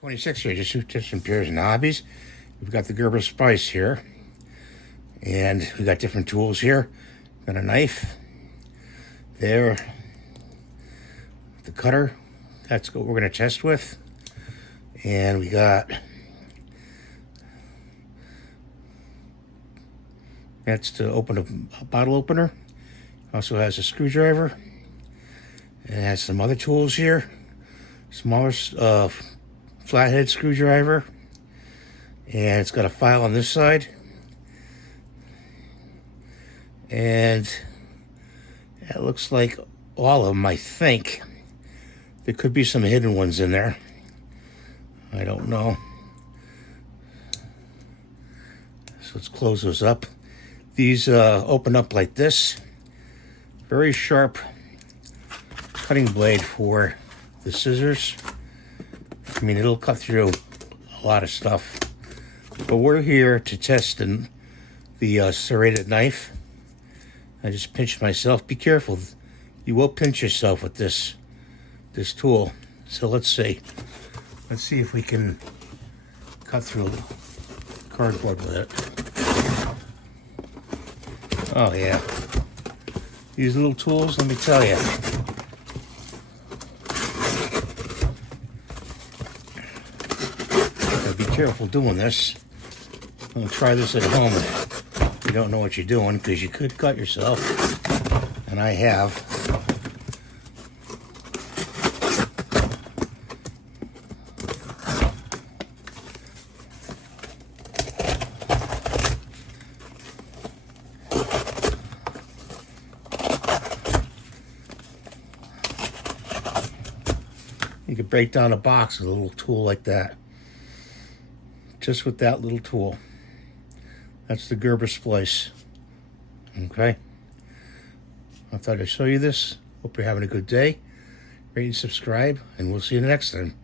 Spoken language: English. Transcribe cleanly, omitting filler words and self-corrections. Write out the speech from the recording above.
26 here, just tips and pairs and hobbies. We've got the Gerber splice here, and we got different tools here. Got a knife there, the cutter. That's what we're going to test with, and we got that's to open a bottle opener. Also has a screwdriver. It has some other tools here. Smaller flathead screwdriver, and it's got a file on this side, and it looks like all of them. I think there could be some hidden ones in there, I don't know. So let's close those up. These open up like this. Very sharp cutting blade for the scissors. I mean, it'll cut through a lot of stuff. But we're here to test the serrated knife. I just pinched myself. Be careful. You will pinch yourself with this tool. So let's see. Let's see if we can cut through cardboard with it. Oh, yeah. These little tools, let me tell you. Be careful doing this. I'm gonna try this at home if you don't know what you're doing, because you could cut yourself, and I have. You could break down a box with a little tool like that. Just with that little tool. That's the Gerber splice. Okay. I thought I'd show you this. Hope you're having a good day. Rate and subscribe, and we'll see you next time.